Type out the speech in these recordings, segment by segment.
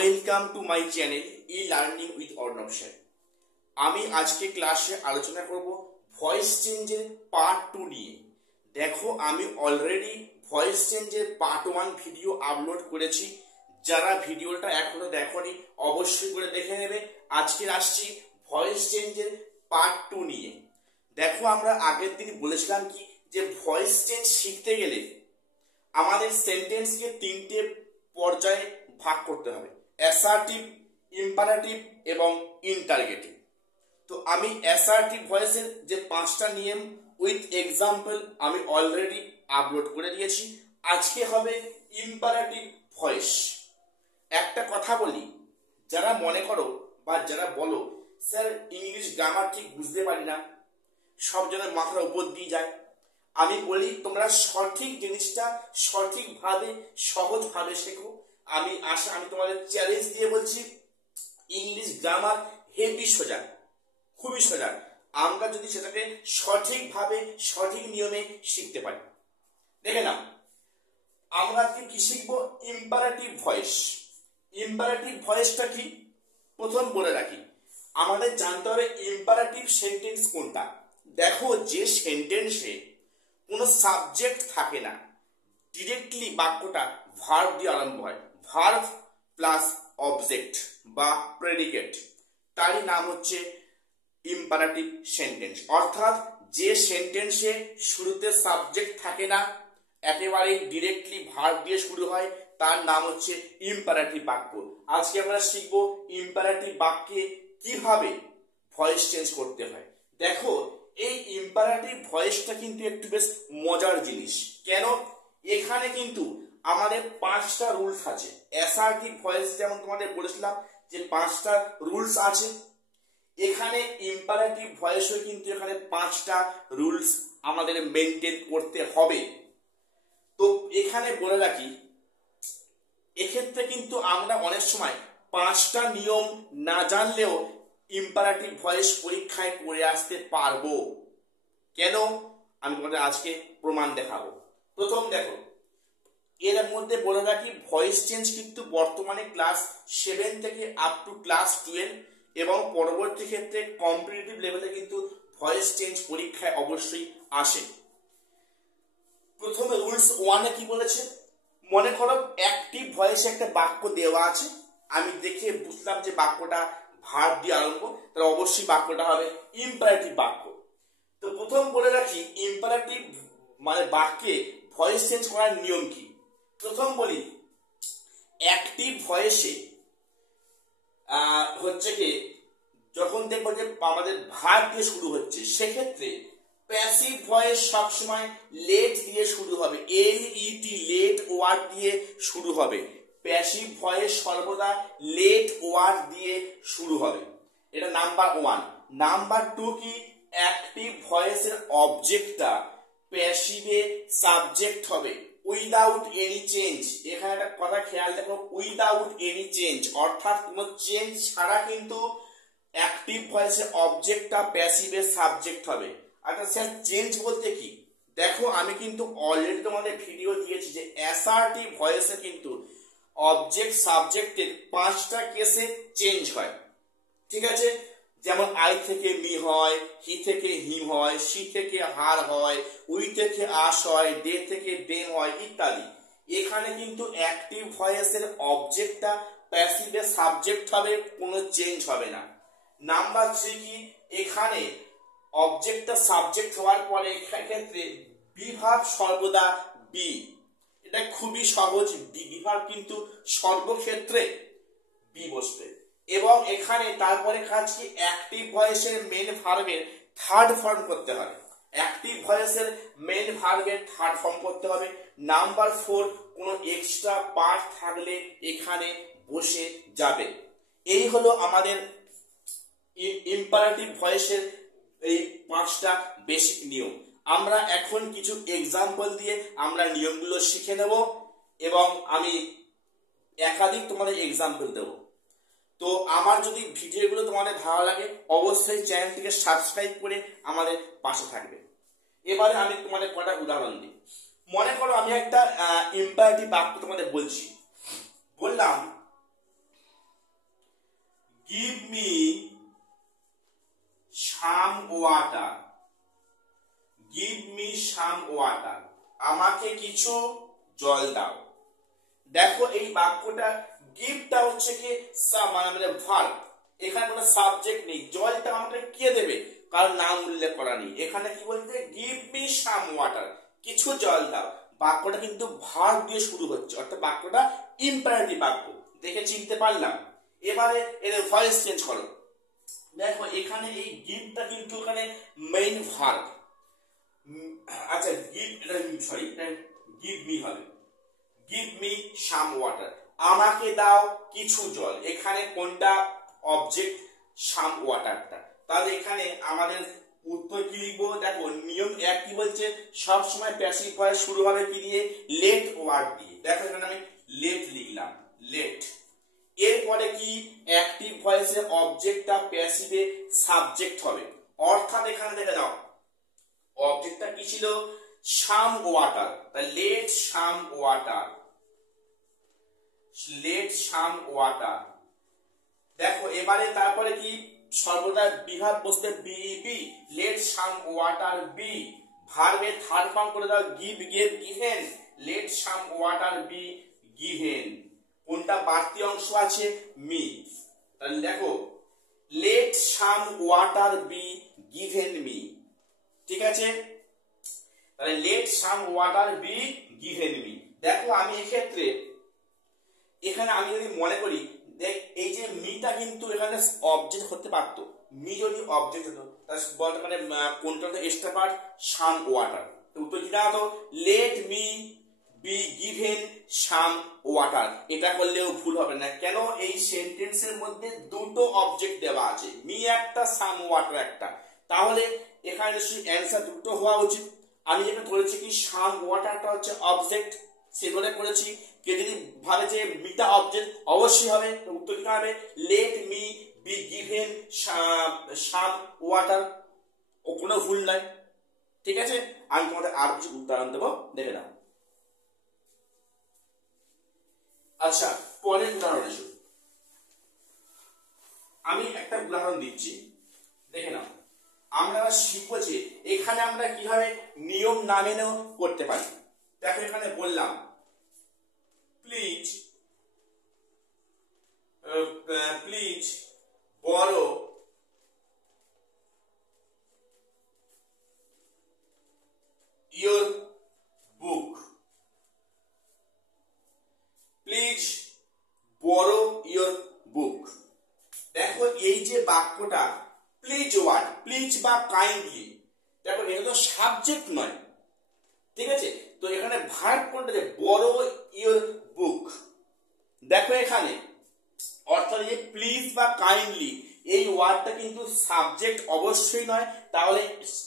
Welcome to my channel e learning with Arnab sir. আমি আজকে ক্লাসে আলোচনা করব ভয়েস চেঞ্জের পার্ট 2 নিয়ে। দেখো, আমি অলরেডি ভয়েস চেঞ্জের পার্ট 1 ভিডিও আপলোড করেছি। যারা ভিডিওটা এখনো দেখোনি অবশ্যই করে দেখে নেবে। আজকে আসছি ভয়েস চেঞ্জের পার্ট 2 নিয়ে। দেখো, আমরা আগের দিন বলেছিলাম কি যে ভয়েস চেঞ্জ শিখতে গেলে আমাদের সেন্টেন্সকে 3টে পর্যায়ে ভাগ করতে হবে: অ্যাসার্টিভ, ইম্পারেটিভ এবং ইন্টারগেটিভ। তো আমি অ্যাসার্টিভ ভয়েসের যে 5টা নিয়ম উইথ এক্সাম্পল আমি অলরেডি আপলোড করে দিয়েছি। আজকে হবে ইম্পারেটিভ ভয়েস। একটা কথা বলি, যারা মনে করো বা যারা বলো স্যার ইংলিশ গ্রামার ঠিক বুঝতে পারি না, সব জায়গায় মাথার উপর দিয়ে যায়, আমি বলি তোমরা সঠিক জিনিসটা সঠিকভাবে সহজভাবে শেখো। আমি তোমাদের চ্যালেঞ্জ দিয়ে বলছি, ইংলিশ গ্রামার হেভি সোজা, খুবই সোজা। আমরা যদি সেটাকে সঠিকভাবে সঠিক নিয়মে শিখতে পারি। দেখে নাও, আমরা কি শিখবো? Imperative voice. ইম্পারেটিভ ভয়েসটা কি প্রথম বলে রাখি, আমাদের জানতে হবে ইম্পারেটিভ সেন্টেন্স কোনটা। দেখো, যে সেন্টেন্সে কোনো সাবজেক্ট থাকে না, ডিরেক্টলি বাক্যটা ভার্ব দিয়ে আরম্ভ হয়, ভার্ব প্লাস অবজেক্ট বা প্রেডিকেট, তারই নাম হচ্ছে ইম্পারেটিভ সেন্টেন্স। অর্থাৎ যে সেন্টেন্সে শুরুতে সাবজেক্ট থাকে না, একেবারে ডিরেক্টলি ভার্ব দিয়ে শুরু হয়, তার নাম হচ্ছে ইম্পারেটিভ বাক্য। আজকে আমরা শিখব ইম্পারেটিভ বাক্যে কিভাবে ভয়েস চেঞ্জ করতে হয়। দেখো, এই ইম্পারেটিভ ভয়েসটা কিন্তু একটু বেশ মজার জিনিস। কেন? এখানে কিন্তু আমাদের 5টা রুলস আছে। অ্যাসার্টিভ ভয়েস যেমন তোমাদের বলেছিলাম যে 5টা রুলস আছে, এখানে ইম্পারেটিভ ভয়েসও কিন্তু এখানে 5টা রুলস আমাদের মেনটেন করতে হবে। তো এখানে বলে রাখি, এক্ষেত্রে কিন্তু আমরা অনেক সময় 5টা নিয়ম না জানলেও ইম্পারেটিভ ভয়েস পরীক্ষায় করে আসতে পারবো। কেন? আমি তোমাদের আজকে প্রমাণ দেখাবো। প্রথম দেখো, এর মধ্যে বলে রাখি ভয়েস চেঞ্জ কিন্তু বর্তমানে ক্লাস 7 থেকে আপ টু ক্লাস 12 এবং পরবর্তী ক্ষেত্রে কম্পিটিটিভ লেভেলে কিন্তু ভয়েস চেঞ্জ পরীক্ষায় অবশ্যই আসে। প্রথমে রুলস 1 কি বলেছে? মনে করো অ্যাক্টিভ ভয়েসে একটা বাক্য দেওয়া আছে, আমি দেখে বুঝলাম যে বাক্যটা ভার্ব দিয়ে আরম্ভ, তাহলে অবশ্যই বাক্যটা হবে ইম্পারেটিভ বাক্য। তো প্রথম বলে রাখি ইম্পারেটিভ মানে বাক্যে ভয়েস চেঞ্জ করার নিয়ম কি। প্রথম বলি, অ্যাক্টিভ ভয়েসে হচ্ছে কি, যখন দেখবো যে আমাদের ভার্ব দিয়ে শুরু হচ্ছে, সেক্ষেত্রে প্যাসিভ ভয়েস সবসময় লেট দিয়ে শুরু হবে, LET লেট ওয়ার্ড দিয়ে শুরু হবে। প্যাসিভ ভয়েস সর্বদা লেট ওয়ার্ড দিয়ে শুরু হবে, এটা নাম্বার 1। নাম্বার 2 কি, অ্যাক্টিভ ভয়েসের অবজেক্টটা প্যাসিভে সাবজেক্ট হবে উইদাউট এনি চেঞ্জ। এখানে একটা কথা খেয়াল দেখো, উইদাউট এনি চেঞ্জ, অর্থাৎ কোনো চেঞ্জ ছাড়া কিন্তু অ্যাক্টিভ ভয়েসের অবজেক্টটা প্যাসিভে সাবজেক্ট হবে। আচ্ছা স্যার, চেঞ্জ বলতে কি? দেখো, আমি কিন্তু অলরেডি তোমাদের ভিডিও দিয়েছি যে অ্যাসার্টিভ ভয়েসে কিন্তু অবজেক্ট সাবজেক্টের 5টা কেসে চেঞ্জ হয়। ঠিক আছে? যেমন আই থেকে মি হয়, হি থেকে হিম হয়, সি থেকে হার হয়, উই থেকে আস হয়, দে থেকে দেম হয় ইত্যাদি। এখানে কিন্তু অ্যাক্টিভ ভয়েসের অবজেক্টটা প্যাসিভে সাবজেক্ট হবে, কোনো চেঞ্জ হবে না। নাম্বার 3 কি, এখানে অবজেক্টটা সাবজেক্ট হওয়ার পরে ক্ষেত্রে বিভার্ব সর্বদা বি। এটা খুবই সহজ, বিভার্ব কিন্তু সর্বক্ষেত্রে বি বসবে। এবং এখানে তারপরে কাজ কি, অ্যাক্টিভ ভয়েসের মেন ভার্বের থার্ড ফর্ম করতে হবে। অ্যাক্টিভ ভয়েসের মেন ভার্বের থার্ড ফর্ম করতে হবে। নাম্বার 4, কোনো এক্সট্রা পার্ট থাকলে এখানে বসে যাবে। এই হলো আমাদের ইম্পারেটিভ ভয়েসের এই 5টা বেসিক নিয়ম। আমরা এখন কিছু এক্সাম্পল দিয়ে আমরা নিয়মগুলো শিখে নেব এবং আমি একাধিক তোমাদের এক্সাম্পল দেব। তো আমার যদি ভিডিওগুলো তোমাদের ভালো লাগে অবশ্যই চ্যানেলটিকে সাবস্ক্রাইব করে আমাদের পাশে থাকবে। এবারে আমি তোমাদের কটা উদাহরণ দিই। মনে করো আমি একটা ইম্পারেটিভ বাক্য তোমাদের বলছি, বললাম give me some water, give me some water, আমাকে কিছু জল দাও। দেখো এই বাক্যটা গিভটা হচ্ছে কি মানে ভার্ব, এখানে কোনো সাবজেক্ট নেই, জলটা আমাকে কে দেবে, কারণ নাম উল্লেখ করা নেই। এখানে কি বলছে, গিভ মি সাম ওয়াটার, কিছু জল দাও। বাক্যটা কিন্তু ভার্ব দিয়ে শুরু হচ্ছে, অর্থাৎ বাক্যটা ইম্পারেটিভ বাক্য, দেখে চিনতে পারলাম। এবারে এর ভয়েস চেঞ্জ করো। দেখো এখানে এই গিভটা কিন্তু এখানে মেইন ভার্ব। আচ্ছা গিভ, এটা সরি, এটা গিভ মি হবে, গিভ মি সাম ওয়াটার, আমাকে দাও কিছু জল। এখানে কোনটা অবজেক্ট, সাম ওয়াটারটা। তাহলে এখানে আমাদের উত্তর কি লিখবো, দেখো নিয়ম এক কি বলছে, সব সময় প্যাসিভ ভয়েস শুরু হবে কি দিয়ে, লেট ওয়ার্ড দিয়ে। দেখো এখানে আমি লেট লিখলাম, লেট। এরপরে কি অ্যাক্টিভ ভয়েসে অবজেক্টটা প্যাসিভে সাবজেক্ট হবে, অর্থাৎ এখানে দেখে দাও অবজেক্টটা কি ছিল, some water, let some water, let some water. দেখো এবারে তারপরে কি সর্বদা বিভাগ বসতে be, let some water be, ভার্বের থার্ড ফর্ম করে দাও give, gave, given, let some water be given. কোনটা বাড়তি অংশ আছে, মি। তাহলে দেখো let some water be given me, ঠিক আছে। তাহলে let some water be given me. দেখো আমি এক্ষেত্রে এখানে আমি যদি মনে করি, দেখ এই যে মিটা কিন্তু এখানে অবজেক্ট হতে পারতো, মি যদি অবজেক্ট হতো তাহলে বলতে মানে কোনটা হতো এক্সট্রা পার্ট, সাম ওয়াটার। উত্তর কি দাঁড়াতো, let me be given some water. এটা করলেও ভুল হবে না, কেন এই সেন্টেন্সের মধ্যে দুটো অবজেক্ট দেওয়া আছে, মি একটা, সাম ওয়াটার একটা, তাহলে এখানে নিশ্চয়ই অ্যান্সার দুটো হওয়া উচিত। আমি যেটা করেছি কি, সাম ওয়াটারটা হচ্ছে অবজেক্ট, সেগুলো করেছি। কে যদি ভাবে যে মিটা অবজেক্ট, অবশ্যই হবে, উত্তর কি হবে, let me be given some water, ও কোনো ভুল নাই, ঠিক আছে। আমি তোমাদের আর কিছু উদাহরণ দেবো, দেখে নাও। আচ্ছা পরের উদাহরণ এসো, আমি একটা উদাহরণ দিচ্ছি, দেখে নাও। আমরা শিখবো যে এখানে আমরা কিভাবে নিয়ম না মেনেও করতে পারি। দেখো এখানে বললাম please, please borrow your book, please borrow your book। দেখো এই যে বাক্যটা প্লিজ ওয়ার্ড, প্লিজ বা কাইন্ডলি, দেখো এটা তো সাবজেক্ট নয়, ঠিক আছে। তো এখানে ভার্ব কোনটা, borrow your book। দেখো এখানে অর্থাৎ এই প্লিজ বা কাইন্ডলি এই ওয়ার্ডটা কিন্তু সাবজেক্ট অবশ্যই নয়, তাহলে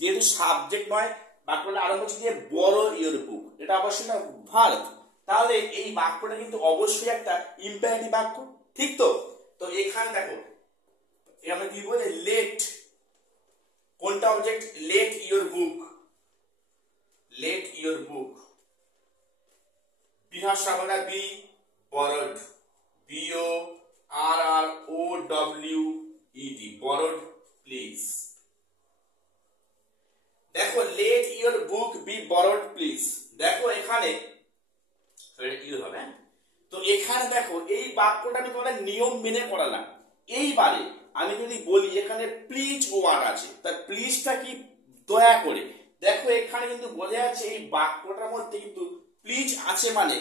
যেহেতু সাবজেক্ট নয়, বাক্যটা আরম্ভ হচ্ছে যে borrow your book, এটা অবশ্যই না ভার্ব, তাহলে এই বাক্যটা কিন্তু অবশ্যই একটা ইম্পারেটিভ বাক্য, ঠিক তো। তো এখানে দেখো আমরা কি বলে, লেট, কোনটা object, let your book, let your book. বিভাষা বলা be, borrowed, borrowed, borrowed, please. দেখো let your book be borrowed please. দেখো এখানে কি হবে, তো এখানে দেখো এই বাক্যটা আমি তোমাদের নিয়ম মেনে করালাম। এইবারে আমি যদি বলি এখানে প্লিজ ওয়ার্ড আছে, তা প্লিজটা কি, দয়া করে। দেখো এখানে কিন্তু বোঝা যাচ্ছে এই বাক্যটার মধ্যে কিন্তু প্লিজ আছে, মানে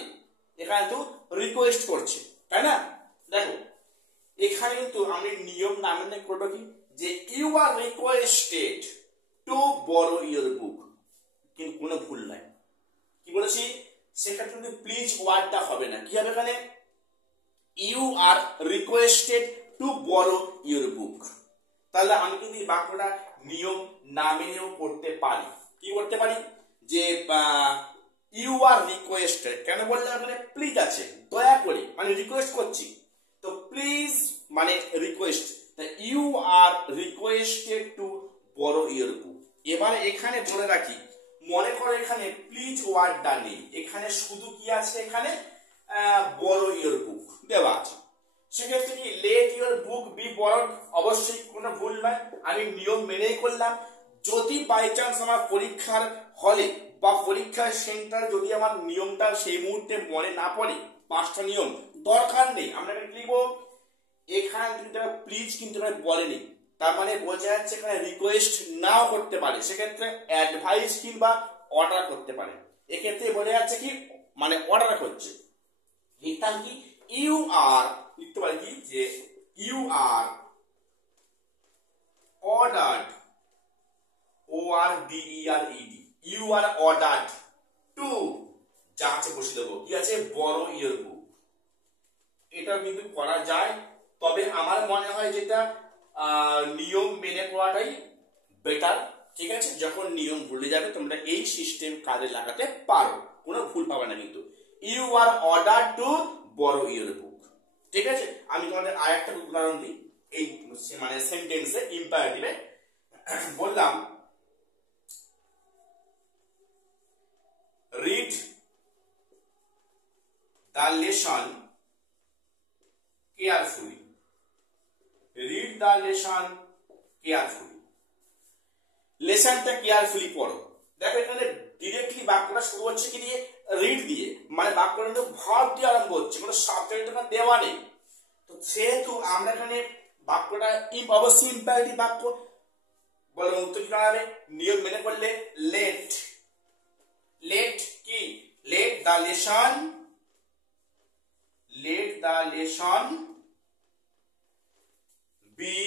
এখানে তো রিকোয়েস্ট করছে, তাই না। দেখো এখানে কিন্তু আমি নিয়ম না মেনে করবো কি, যে you are requested to borrow your book, কিন্তু কোনো ভুল নাই। কি বলেছি, সেটা কিন্তু প্লিজ ওয়ার্ডটা হবে না, কি হবে এখানে, you are requested to borrow your book। তাহলে আমি কিন্তু এই বাক্যটা নিয়ম না মেনেও করতে পারি। কি করতে পারি, যে ইউ আর রিকোয়েস্টেড, কেন বললাম, এখানে প্লিজ আছে, দয়া করে, মানে রিকোয়েস্ট করছি, তো প্লিজ মানে request, you are requested to borrow your book। এবারে এখানে বলে রাখি, মনে করো এখানে প্লিজ ওয়ার্ডটা নেই, এখানে শুধু কি আছে, এখানে borrow your book দেওয়া আছে, সেক্ষেত্রে কি let your your book be borrowed অবশ্যই কোনো ভুল নয়, আমি নিয়ম মেনেই করলাম। যদি বাই চান্স আমার পরীক্ষার হলে বা পরীক্ষার সেন্টার যদি আমার নিয়মটা সেই মুহূর্তে মনে না পড়ে, 5টা নিয়ম দরকার নেই, আমরা লিখবো এখানে কিন্তু প্লিজ কিন্তু বলেনি, তার মানে বোঝা যাচ্ছে এখানে রিকোয়েস্ট নাও করতে পারে, সেক্ষেত্রে অ্যাডভাইস কিংবা অর্ডার করতে পারে। এক্ষেত্রে বোঝা যাচ্ছে কি মানে অর্ডার করছে। লিখতাম কি ইউ আর, লিখতে পারি কি যে you are ordered, O R D E R E D, you are ordered to, যা আছে বসে দেবো কি আছে বড় ইয়ের বুক। এটা কিন্তু করা যায়, তবে আমার মনে হয় যেটা নিয়ম মেনে করাটাই বেটার। ঠিক আছে, যখন নিয়ম ভুলে যাবে তোমরা এই সিস্টেম কাজে লাগাতে পারো, কোনো ভুল পাবে না কিন্তু। ইউ আর অর্ডার টু বড় ইয়ের বুক। ঠিক আছে, আমি তোমাদের আরেকটা উদাহরণ দিই এই মানে সেন্টেন্সে ইম্পারেটিভে। বললাম read the lesson carefully, read the lesson carefully, লেসনটা কেয়ারফুলি পড়ো। দেখো এখানে ডিরেক্টলি বাক্যটা শুরু হচ্ছে কি দিয়ে, রিড দিয়ে, মানে বাক্যটা কিন্তু ভার্ব দিয়ে আরম্ভ হচ্ছে, কোনো সাবজেক্ট এখানে দেওয়া নেই। তো সেহেতু আমরা এখানে বাক্যটা অবশ্যই ইম্পারেটিভ বাক্য। বলো উত্তর কি দাঁড়াবে, নিয়ম মেনে করলে লেট, লেট কি let the lesson, let the lesson be,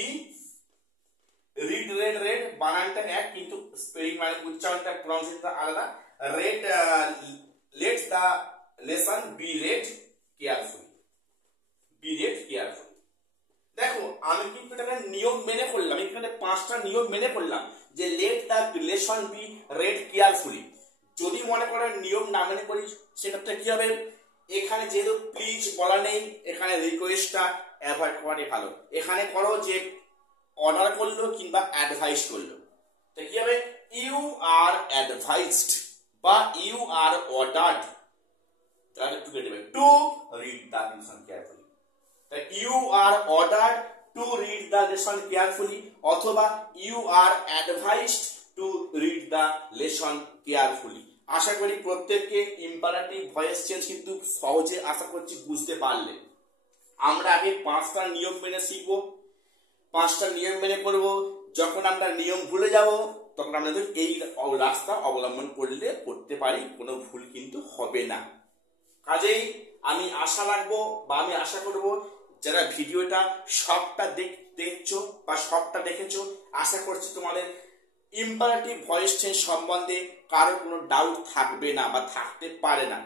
read read read বানানটা এক কিন্তু স্পেলিং মানে উচ্চারণটা প্রনাউন্সিয়েশনটা আলাদা। Read let the lesson be read carefully, be read carefully. দেখো আমি কিন্তু এখানে নিয়ম মেনে করলাম, এখানে 5টা নিয়ম মেনে করলাম যে let the lesson be read carefully. যদি মনে করেন নিয়ম না মেনে করি সেক্ষেত্রে কি হবে, এখানে যেহেতু প্লিজ বলা নেই, এখানে রিকোয়েস্টটা অ্যাভয়েড করাটাই ভালো। এখানে করো যে অর্ডার করলো কিংবা অ্যাডভাইস করলো, তো কি হবে ইউ আর অ্যাডভাইসড বা ইউ আর অর্ডার্ড, তাহলে টু কেটে দেবে to read the lesson carefully. তাই you are ordered to read the lesson carefully অথবা you are advised to read the lesson carefully. আশা করি প্রত্যেককে ইম্পারেটিভ ভয়েস চেঞ্জ কিন্তু সহজে আশা করছি বুঝতে পারলে। আমরা আগে 5টা নিয়ম মেনে শিখবো, 5টা নিয়ম মেনে করব। যখন আমরা নিয়ম ভুলে যাব তখন আমরা এই রাস্তা অবলম্বন করলে করতে পারি, কোনো ভুল কিন্তু হবে না। কাজেই আমি আশা রাখবো বা আমি আশা করব যারা ভিডিওটা সবটা দেখছো বা সবটা দেখেছো, আশা করছি তোমাদের ইম্পারেটিভ ভয়েস চেঞ্জ সম্বন্ধে কারো কোনো ডাউট থাকবে না বা থাকতে পারে না।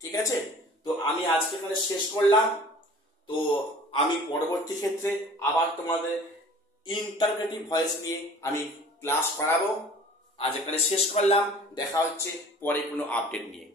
ঠিক আছে, তো আমি আজকে এখানে শেষ করলাম। তো আমি পরবর্তী ক্ষেত্রে আবার তোমাদের ইন্টারগ্রেটিভ ভয়েস নিয়ে আমি ক্লাস করাবো। আজ এখানে শেষ করলাম, দেখা হচ্ছে পরে কোনো আপডেট নিয়ে।